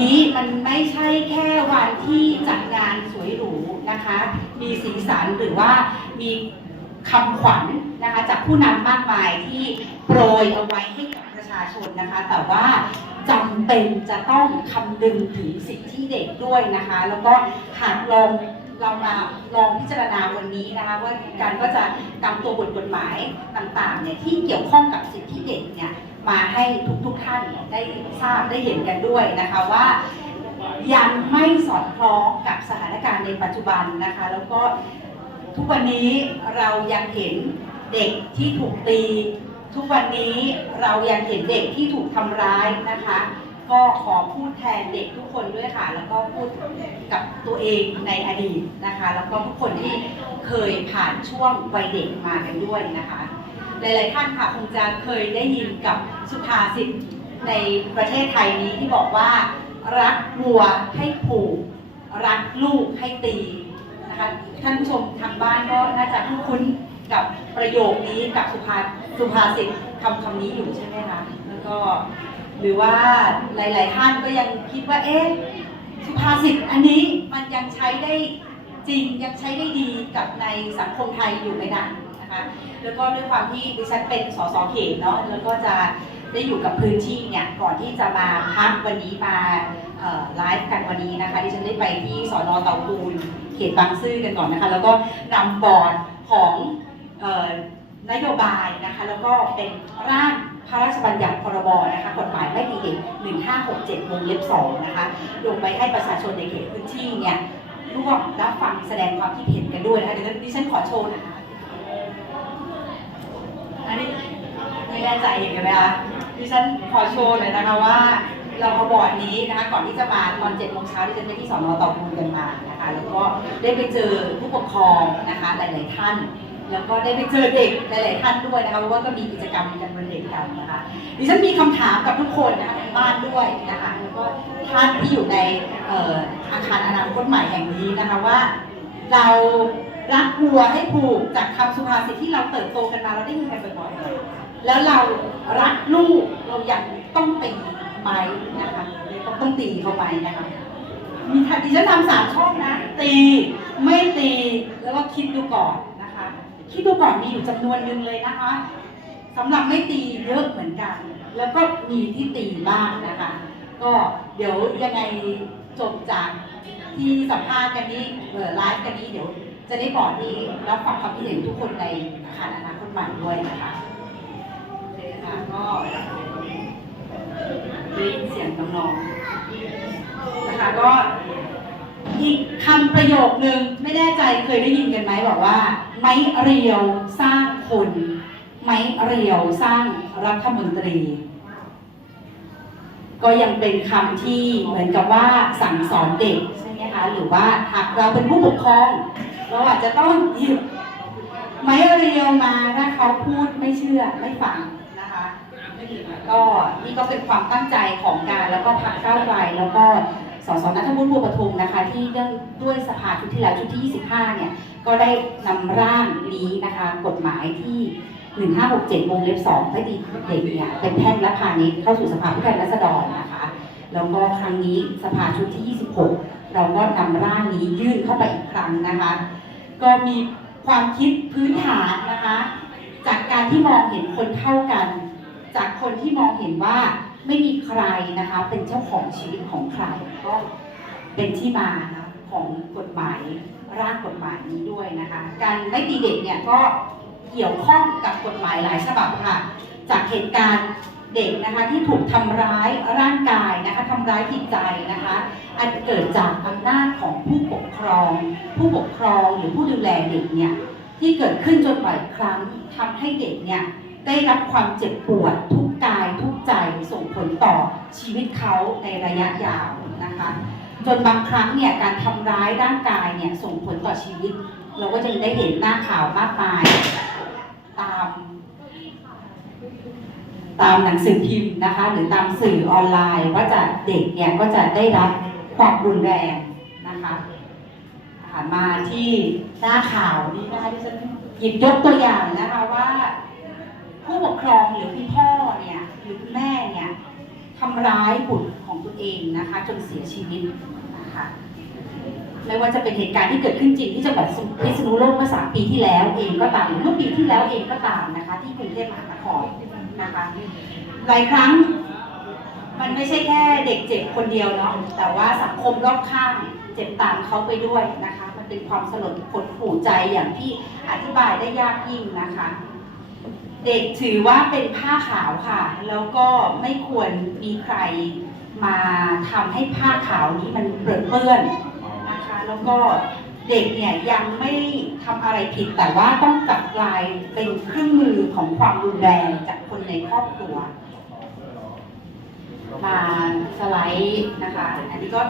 นี้มันไม่ใช่แค่วันที่จัดงานสวยหรูนะคะ มีสีสันหรือว่ามีคำขวัญนะคะจากผู้นำมากมายที่โปรยเอาไว้ให้กับประชาชนนะคะ แต่ว่าจำเป็นจะต้องคำนึงถึงสิทธิเด็กด้วยนะคะ แล้วก็หากลองเรามาลองพิจารณาวันนี้นะคะว่าการก็จะนำตัวบทกฎหมายต่างๆเนี่ยที่เกี่ยวข้องกับสิทธิเด็กเนี่ย มาให้ทุกๆท่านได้ทราบได้เห็นกันด้วยนะคะว่ายังไม่สอดคล้องกับสถานการณ์ในปัจจุบันนะคะ แล้วก็ทุกวันนี้เรายังเห็นเด็กที่ถูกตี ทุกวันนี้เรายังเห็นเด็กที่ถูกทำร้ายนะคะ ก็ขอพูดแทนเด็กทุกคนด้วยค่ะ แล้วก็พูดกับตัวเองในอดีตนะคะ แล้วก็ทุกคนที่เคยผ่านช่วงวัยเด็กมากันด้วยนะคะ หลาย ๆ ท่านค่ะคงจะเคยได้ยินกับสุภาษิตในประเทศไทยนี้ที่บอกว่า รักวัวให้ผูก รักลูกให้ตีนะคะท่านผู้ชมทางบ้านก็น่าจะคุ้นกับประโยคนี้กับสุภาสุภาษิตคำคำนี้อยู่ใช่ไหมคะแล้วก็หรือว่าหลาย ๆ ท่านก็ยังคิดว่าเอ๊ะสุภาษิตอันนี้มันยังใช้ได้จริงยังใช้ได้ดีกับในสังคมไทยอยู่ไหมนะ นะคะแล้วก็ด้วยความที่ดิฉันเป็นสสเขตเนาะแล้วก็จะได้อยู่กับพื้นที่เนี่ยก่อนที่จะมาพักวันนี้มาไลฟ์กันวันนี้นะคะดิฉันได้ไปที่สอนอเตาปูนเขตบางซื่อกันก่อนนะคะ แล้วก็นำบอร์ดของออนโยบายนะคะแล้วก็เป็นร่างพระราชบัญญัติพรบนะคะกฎหมายไม่ดีเด็ก1567วงเล็บ2นะคะลงไปให้ประชาชนในเขตพื้นที่เนี่ยร่วมรับฟังแสดงความคิดเห็นกันด้วยนะคะเดี๋ยวดิฉันขอโชว์นะคะ อันนี้ไม่แน่ใจเห็นกันไหมคะดิฉันขอโชว์หน่อยนะคะว่า เราเอาบอร์ดนี้นะคะก่อนที่จะมาตอนเจ็ดโมงเช้าดิฉันไปที่สอนอเตาปูนกันมานะคะ แล้วก็ได้ไปเจอผู้ปกครองนะคะหลาย ๆ ท่าน แล้วก็ได้ไปเจอเด็กหลาย ๆ ท่านด้วยนะคะเพราะว่าก็มีกิจกรรมกันวันเด็กกันนะคะดิฉันมีคำถามกับทุกคนนะคะทางบ้านด้วยนะคะแล้วก็ท่านที่อยู่ในเอ่ออาคารอนาคตใหม่แห่งนี้นะคะว่าเรา รักวัวให้ผูกจากคำสุภาษิตที่เราเติบโตกันมาเราได้ยินกันบ่อยๆแล้วเรารักลูกเราอยังต้องตีไหมนะคะต้องต้องตีเข้าไหมนะคะมีค่ะดิฉันทำสามช่องนะ ตีไม่ตีแล้วก็คิดดูก่อนนะคะ คิดดูก่อนมีอยู่จำนวนหนึ่งเลยนะคะสำหรับไม่ตีเยอะเหมือนกัน แล้วก็มีที่ตีบ้างนะคะ ก็เดี๋ยวยังไงจบจากที่สัมภาษณ์กันนี้เออไลฟ์กันนี้เดี๋ยว จะได้บอกที่รับฟังความคิดเห็นทุกคนในอาคารอนาคตใหม่ด้วยนะคะโอเคค่ะก็ได้ยินเสียงน้องๆนะคะก็อีกคำประโยคนึงไม่แน่ใจเคยได้ยินกันไหมบอกว่า ไม้เรียวสร้างคน ไม้เรียวสร้างรัฐมนตรี ก็ยังเป็นคำที่เหมือนกับว่าสั่งสอนเด็กใช่ไหมคะหรือว่าหากเราเป็นผู้ปกครอง เราอาจจะต้องหยิบไม้เรียวมาถ้าเขาพูดไม่เชื่อไม่ฟังนะคะก็นี่ก็เป็นความตั้งใจของการแล้วก็พักเก้าวไกลแล้วก็สสนัทวุฒิบัวปทุมนะคะ ที่เนื่องด้วยสภาชุดที่แล้วชุดที่ 25 เนี่ย ก็ได้นำร่างนี้นะคะ กฎหมายที่ 1567วงเล็บ2พฤติเด็กเนี่ยเป็นแพ่งและพาณิชย์เข้าสู่สภาผู้แทนราษฎรนะคะ แล้วก็ครั้งนี้สภาชุดที่ 26 เราก็นำร่างนี้ยื่นเข้าไปอีกครั้งนะคะ ก็มีความคิดพื้นฐานนะคะ จากการที่มองเห็นคนเท่ากัน จากคนที่มองเห็นว่าไม่มีใครนะคะ เป็นเจ้าของชีวิตของใครก็เป็นที่มานะของกฎหมายร่างกฎหมายนี้ด้วยนะคะ การไม่ตีเด็กเนี่ยก็เกี่ยวข้องกับกฎหมายหลายฉบับค่ะ จากเหตุการณ์ เด็กนะคะที่ถูกทำร้ายร่างกายนะคะทำร้ายจิตใจนะคะอันเกิดจากอำนาจของผู้ปกครอง ผู้ปกครองหรือผู้ดูแลเด็กเนี่ยที่เกิดขึ้นจนบ่อยครั้งทำให้เด็กเนี่ยได้รับความเจ็บปวดทุกกายทุกใจส่งผลต่อชีวิตเขาในระยะยาวนะคะจนบางครั้งเนี่ยการทำร้ายร่างกายเนี่ยส่งผลต่อชีวิต เราก็จะได้เห็นหน้าข่าวมากมายตาม ตามหนังสือพิมพ์นะคะ หรือตามสื่อออนไลน์ ว่าจะเด็กเนี่ยก็จะได้รับความรุนแรงนะคะอ่ามาที่หน้าข่าวนี้นะคะที่ฉันหยิบยกตัวอย่างนะคะว่า ผู้ปกครองหรือคุณพ่อเนี่ยหรือคุณแม่เนี่ยททำร้ายบุตรของตัวเองนะคะ จนเสียชีวิตนะคะไม่ว่าจะเป็นเหตุการณ์ที่เกิดขึ้นจริงที่จังหวัดพิษณุโลกเมื่อสามปีที่แล้วเองก็ตามหรือเมื่อปีที่แล้วเองก็ตามนะคะ ที่กรุงเทพมหานคร นะคะหลายครั้งมันไม่ใช่แค่เด็กเจ็บคนเดียวเนาะแต่ว่าสังคมรอบข้างเจ็บตามเขาไปด้วยนะคะ มันเป็นความสลดหดหูใจอย่างที่อธิบายได้ยากยิ่งนะคะ เด็กถือว่าเป็นผ้าขาวค่ะ แล้วก็ไม่ควรมีใครมาทำให้ผ้าขาวนี้มันเปื้อนนะคะ แล้วก็เด็กเนี่ยยังไม่ทำอะไรผิดแต่ว่าต้องกลับกลายเป็นเครื่องมือของความรุนแรงจาก คนในครอบครัว มาสไลด์นะคะ อันนี้ก็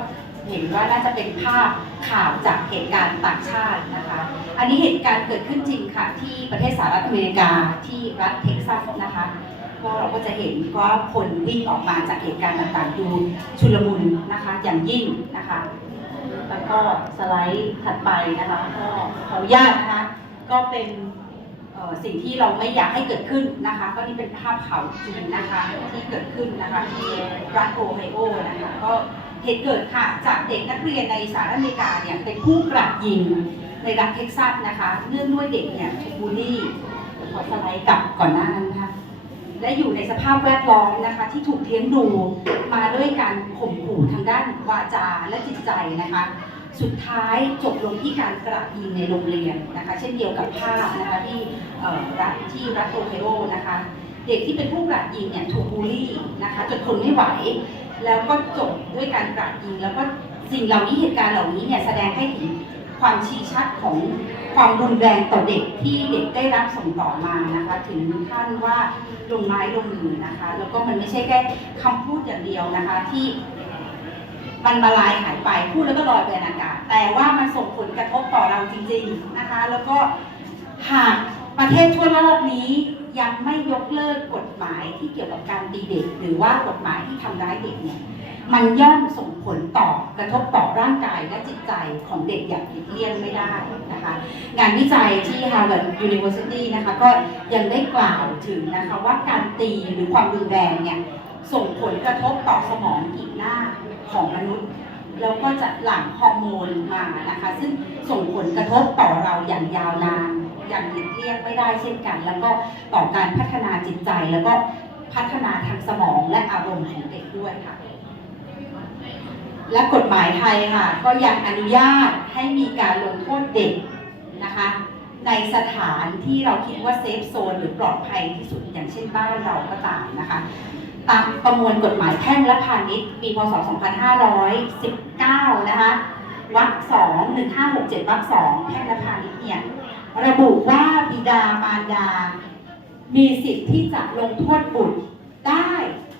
เห็นว่าน่าจะเป็นภาพข่าวจากเหตุการณ์ต่างชาตินะคะ อันนี้เหตุการณ์เกิดขึ้นจริงค่ะ ที่ประเทศสหรัฐอเมริกาที่รัฐเท็กซัสนะคะก็เราก็จะเห็นว่าคนวิ่งออกมาจากเหตุการณ์ต่างๆ ดูชุลมุนนะคะอย่างยิ่งนะคะ แล้วก็สไลด์ถัดไปนะคะก็ขออนุญาตนะคะก็เป็น สิ่งที่เราไม่อยากให้เกิดขึ้นนะคะ ก็นี่เป็นภาพข่าวจริงนะคะที่เกิดขึ้นนะคะที่รัฐโอไฮโอนะคะก็เหตุเกิดค่ะจากเด็กนักเรียนในสหรัฐอเมริกาเนี่ยเป็นผู้กราดยิงในรัฐเท็กซัสนะคะเนื่องด้วยเด็กเนี่ยถูบูลลี่ขอสไลด์กลับก่อนหน้านั้นนะคะและอยู่ในสภาพแวดล้อมนะคะ ที่ถูกเลี้ยงดูมาด้วยการข่มขู่ทางด้านวาจาและจิตใจนะคะ สุดท้ายจบลงที่การกระยิงในโรงเรียนนะคะ เช่นเดียวกับภาพนะคะที่รัฐที่รัฐโอไฮโอนะคะ เด็กที่เป็นผู้กระยิงเนี่ยถูกบูลลี่นะคะจนทนไม่ไหว แล้วก็จบด้วยการกระยิง แล้วก็สิ่งเหล่านี้เหตุการณ์เหล่านี้เนี่ยแสดงให้ถึงความชี้ชัดของความรุนแรงต่อเด็กที่เด็กได้รับส่งต่อมานะคะ ถึงขั้นว่าลงไม้ลงมือนะคะ แล้วก็มันไม่ใช่แค่คำพูดอย่างเดียวนะคะที่ มันมาลายหายไปพูดแล้วก็ลอยไปนอากาศแต่ว่ามันส่งผลกระทบต่อเราจริงๆนะคะ แล้วก็หากประเทศทั่วโลกนี้ยังไม่ยกเลิกกฎหมายที่เกี่ยวกับการตีเด็ก หรือว่ากฎหมายที่ทำร้ายเด็กเนี่ยมันย่อมส่งผลต่อกระทบต่อร่างกายและจิตใจของเด็กอย่างหลีกเลี่ยงไม่ได้นะคะ งานวิจัยที่ Harvard University นะคะก็ยังได้กล่าวถึงนะคะว่าการตีหรือความรุนแรงเนี่ยส่งผลกระทบต่อสมองอีกหน้า ของมนุษย์ แล้วก็จะหลั่งฮอร์โมนมานะคะ ซึ่งส่งผลกระทบต่อเราอย่างยาวนานอย่างหลีกเลี่ยงไม่ได้เช่นกัน แล้วก็ต่อการพัฒนาจิตใจแล้วก็พัฒนาทางสมองและอารมณ์ของเด็กด้วยค่ะ และกฎหมายไทยค่ะ ก็ยังอนุญาตให้มีการลงโทษเด็กนะคะ ในสถานที่เราคิดว่าเซฟโซนหรือปลอดภัยที่สุดอย่างเช่นบ้านเราก็ตามนะคะ ตามประมวลกฎหมายแพ่งและพาณิชย์ปีพศ 2519 นะคะวรรค2 1567วรรค2แพ่งและพาณิชย์เนี่ยระบุว่าบิดามารดา มีสิทธิ์ที่จะลงโทษบุตรได้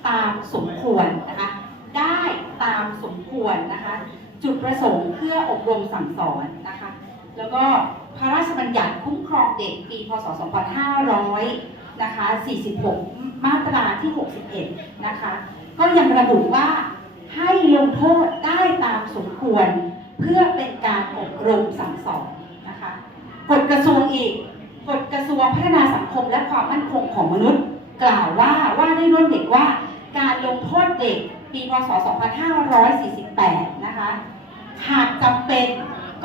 ตามสมควรนะคะ ได้ตามสมควรนะคะ จุดประสงค์เพื่ออบรมสั่งสอนนะคะ แล้วก็พระราชบัญญัติคุ้มครองเด็กปีพศ 2500 นะคะ 46 มาตราที่ 61 นะคะ ก็ยังระบุว่าให้ลงโทษได้ตามสมควร เพื่อเป็นการอบรมสั่งสอนนะคะกฎกระทรวงอีกกฎกระทรวงพัฒนาสังคมและความมั่นคงของมนุษย์ กล่าวว่าว่าได้ร่วมเด็กว่าการลงโทษเด็กปีพศ 2548 นะคะ หากจำเป็น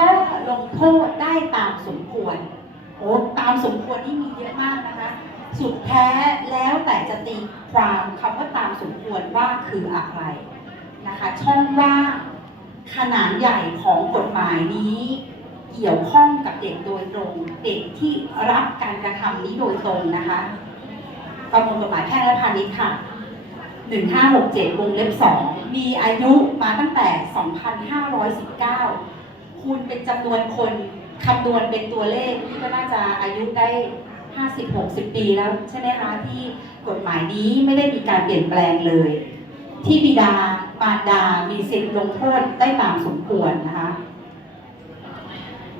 ก็ลงโทษได้ตามสมควร โอ้ ตามสมควรนี่มีเยอะมากนะคะ สุดแท้แล้วแต่จะตีความคำว่าตามสมควรว่าคืออะไรนะคะช่องว่างขนาดใหญ่ของกฎหมายนี้ เกี่ยวข้องกับเด็กโดยตรง เด็กที่รับการกระทำนี้โดยตรงนะคะประมวลกฎหมายแพ่งและพาณิชย์ค่ะ 1567วงเล็บ 2 มีอายุมาตั้งแต่ 2519 คูณเป็นจำนวนคนคำนวณเป็นตัวเลขที่ก็น่าจะอายุได้ 50-60 ปีแล้วใช่ไหมคะที่กฎหมายนี้ไม่ได้มีการเปลี่ยนแปลงเลย ที่บิดามารดา มีสิทธิ์ลงโทษได้ตามสมควรนะคะ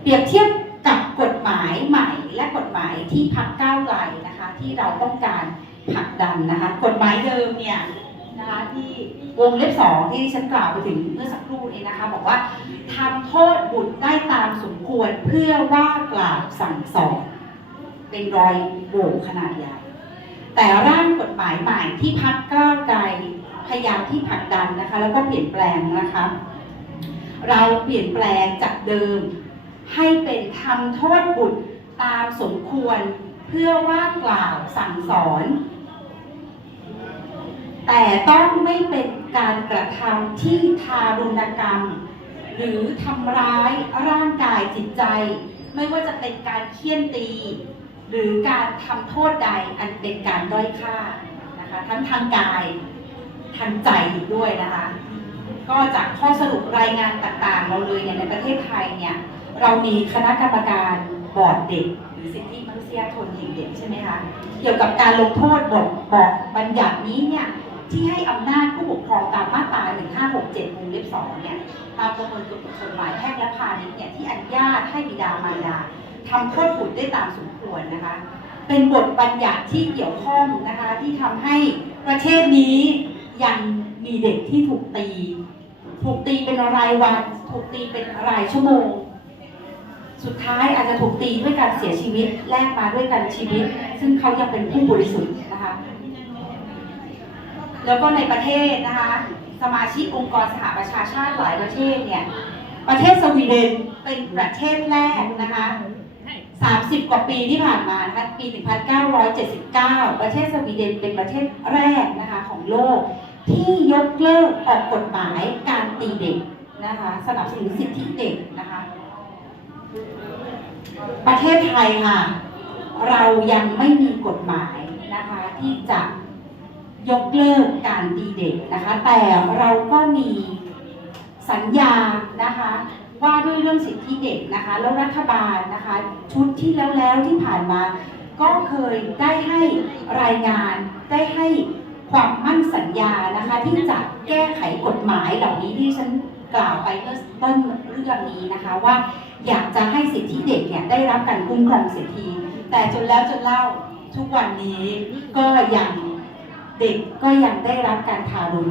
เปรียบเทียบกับกฎหมายใหม่และกฎหมายที่พักก้าวไกลนะคะ ที่เราต้องการผลักดันนะคะ กฎหมายเดิมเนี่ยนะคะที่วงเล็บสองที่ฉันกล่าวไปถึงเมื่อสักครู่นี้นะคะ บอกว่าทำโทษบุตรได้ตามสมควรเพื่อว่ากล่าวสั่งสอน เป็นรอยโหว่ขนาดใหญ่ แต่ร่างกฎหมายใหม่ที่พักก้าวไกลพยายามที่ผลักดันนะคะ แล้วก็เปลี่ยนแปลงนะคะ เราเปลี่ยนแปลงจากเดิม ให้เป็นทำโทษบุตรตามสมควรเพื่อว่ากล่าวสั่งสอน แต่ต้องไม่เป็นการกระทำที่ทารุณกรรม หรือทำร้ายร่างกายจิตใจ ไม่ว่าจะเป็นการเคี่ยนตี หรือการทำโทษใดอันเป็นการด้อยค่านะคะทั้งทางกายทางใจอีกด้วยนะคะ ก็จากข้อสรุปรายงานต่างๆ เราเลยเนี่ยในประเทศไทยเนี่ยเรามีคณะกรรมการบอร์ดเด็ก หรือสิทธิมนุษยชนแห่งเด็กใช่ไหมคะเกี่ยวกับการลงโทษบทบอดบัญญัตินี้เนี่ยที่ให้อำนาจผู้ปกครองตามมาตรา 1567วงเล็บ2เนี่ยตามประมวลกฎหมายกฎหมายแพ่งและพาณิชย์เนี่ยที่อนุญาตให้บิดามารดาทำโทษบุตรได้ตามสม ควรนะคะ เป็นบทบัญญัติที่เกี่ยวข้องนะคะที่ทำให้ประเทศนี้ยังมีเด็กที่ถูกตี ถูกตีเป็นรายวัน ถูกตีเป็นรายชั่วโมง สุดท้ายอาจจะถูกตีด้วยการเสียชีวิตแลกมาด้วยกันชีวิต ซึ่งเขายังเป็นผู้บริสุทธิ์นะคะ แล้วก็ในประเทศนะคะ สมาชิกองค์กรสหประชาชาติหลายประเทศเนี่ยประเทศสวีเดนเป็นประเทศแรกนะคะ 30 กว่าปีที่ผ่านมานะคะปี 1979 ประเทศสวีเดนเป็นประเทศแรกนะคะของโลก ที่ยกเลิกออกกฎหมายการตีเด็กนะคะสนับสนุนสิทธิเด็กนะคะ ประเทศไทยค่ะ เรายังไม่มีกฎหมายนะคะที่จะยกเลิกการตีเด็กนะคะ แต่เราก็มีสัญญานะคะ ว่าด้วยเรื่องสิทธิเด็กนะคะ แล้วรัฐบาลนะคะ ชุดที่แล้วแล้วที่ผ่านมา ก็เคยได้ให้รายงานได้ให้ความมั่นสัญญานะคะที่จะแก้ไขกฎหมายเหล่านี้ที่ฉันกล่าวไปเมื่อต้นเรื่องนี้นะคะว่าอยากจะให้สิทธิเด็กเนี่ยได้รับการคุ้มครองเสียทีแต่จนแล้วจนเล่าทุกวันนี้ก็ยังเด็กก็ยังได้รับการทารุณ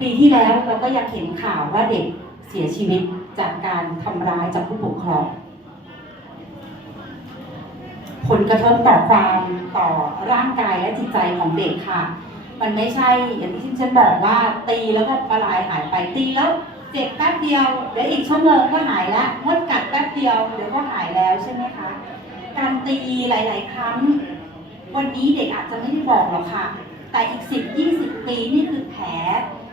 ปีที่แล้วเราก็ยังเห็นข่าวว่าเด็ก เสียชีวิตจากการทำร้ายจากผู้ปกครอง ผลกระทบต่อความต่อร่างกายและจิตใจของเด็กค่ะ มันไม่ใช่อย่างที่ฉันบอกว่าตีแล้วก็ปลายหายไปตีแล้วเจ็บแป๊บเดียวเดี๋ยวอีกชั่วโมงก็หายละมดกัดแป๊บเดียวเดี๋ยวก็หายแล้วใช่ไหมคะ การตีหลาย ๆ ครั้ง วันนี้เด็กอาจจะไม่ได้บอกหรอกค่ะ แต่อีกสิบยี่สิบปีนี่คือแผล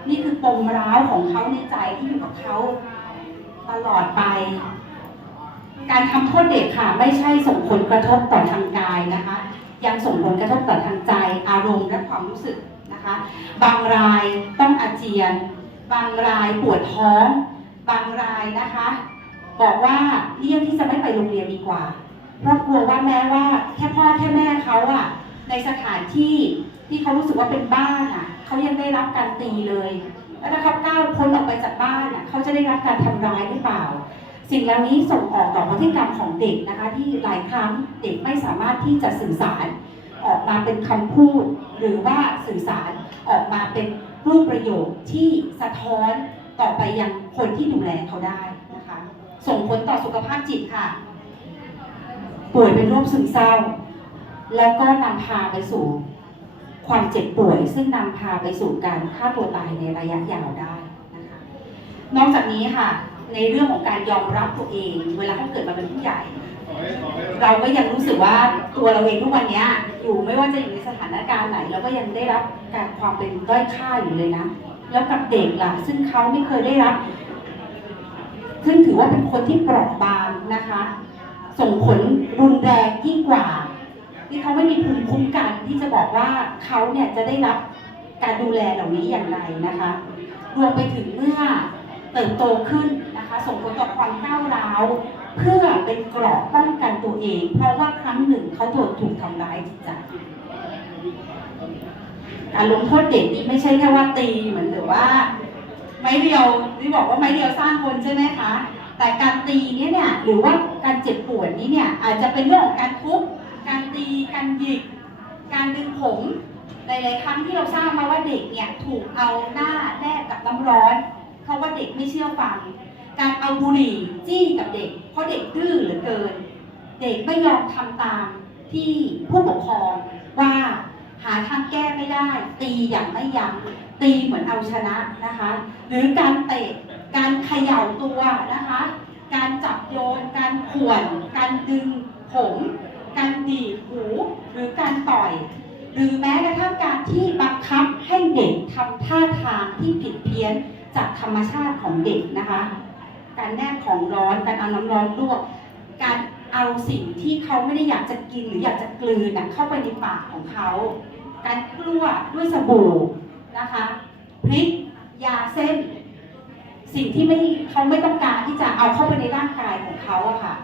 นี่คือปมร้าวของเขาในใจที่อยู่กับเขาตลอดไป การทำโทษเด็กค่ะ ไม่ใช่ส่งผลกระทบต่อทางกายนะคะ ยังส่งผลกระทบต่อทางใจ อารมณ์และความรู้สึกนะคะ บางรายต้องอาเจียน บางรายปวดท้อง บางรายนะคะ บอกว่าเลี่ยงที่จะไม่ไปโรงเรียนดีกว่าเพราะกลัวว่าแม้ว่าแค่พ่อแค่แม่เขาอะ ในสถานที่ที่เขารู้สึกว่าเป็นบ้านอะเขายังได้รับการตีเลย แล้วถ้าเขาก้าวพ้นออกไปจากบ้านอะเขาจะได้รับการทำร้ายหรือเปล่า สิ่งเหล่านี้ส่งออกต่อพฤติกรรมของเด็กนะคะ ที่หลายครั้งเด็กไม่สามารถที่จะสื่อสารออกมาเป็นคำพูด หรือว่าสื่อสารออกมาเป็นรูปประโยคที่สะท้อนต่อไปยังคนที่ดูแลเขาได้นะคะ ส่งผลต่อสุขภาพจิตค่ะ ป่วยเป็นโรคซึมเศร้า แล้วก็นำพาไปสู่ความเจ็บป่วย ซึ่งนำพาไปสู่การฆ่าตัวตายในระยะยาวได้นะคะนอกจากนี้ค่ะ ในเรื่องของการยอมรับตัวเอง เวลาเขาเกิดมาเป็นผู้ใหญ่ เราก็ยังรู้สึกว่าตัวเราเองทุกวันนี้อยู่ไม่ว่าจะอยู่ในสถานการณ์ไหนเราก็ยังได้รับการความเป็นด้อยค่าอยู่เลยนะ แล้วกับเด็กล่ะ ซึ่งเขาไม่เคยได้รับ ซึ่งถือว่าเป็นคนที่เปราะบางนะคะ ส่งผลรุนแรงยิ่งกว่า ที่เขาไม่มีภูมิคุ้มกันที่จะบอกว่าเขาเนี่ยจะได้รับการดูแลเหล่านี้อย่างไรนะคะ รวมไปถึงเมื่อเติบโตขึ้นนะคะส่งผลต่อความก้าวร้าวเพื่อเป็นเกราะป้องกันตัวเอง เพราะว่าครั้งหนึ่งเขาถูกถูกทำร้ายจิตใจการลงโทษเด็กนี่ไม่ใช่แค่ว่าตีเหมือนหรือว่า ไม้เดียวที่บอกว่าไม้เดียวสร้างคนใช่ไหมคะ แต่การตีเนี่ยเนี่ยหรือว่าการเจ็บปวดนี้เนี่ยอาจจะเป็นเรื่องของการทุบ การตีการหยิก การดึงผมหลายๆครั้งที่เราทราบมาว่าเด็กเนี่ยถูกเอาหน้าแนบกับน้ำร้อนเพราะว่าเด็กไม่เชื่อฟัง การเอาบุหรี่จี้กับเด็ก เพราะเด็กดื้อเหลือเกิน เด็กไม่ยอมทำตามที่ผู้ปกครองว่าหาทางแก้ไม่ได้ ตีอย่างไม่ยั้งตีเหมือนเอาชนะนะคะ หรือการเตะการเขย่าตัวนะคะ การจับโยน การข่วน การดึงผม การดีหูหรือการต่อย หรือแม้กระทั่งการที่บังคับให้เด็กทำท่าทางที่ผิดเพี้ยนจากธรรมชาติของเด็กนะคะ การแนบของร้อนการเอาน้ำร้อนลวกการเอาสิ่งที่เขาไม่ได้อยากจะกินหรืออยากจะกลืนเข้าไปในปากของเขา การกลั้วด้วยสบู่นะคะพริกยาเส้น สิ่งที่ไม่เขาไม่ต้องการที่จะเอาเข้าไปในร่างกายของเขาอะค่ะ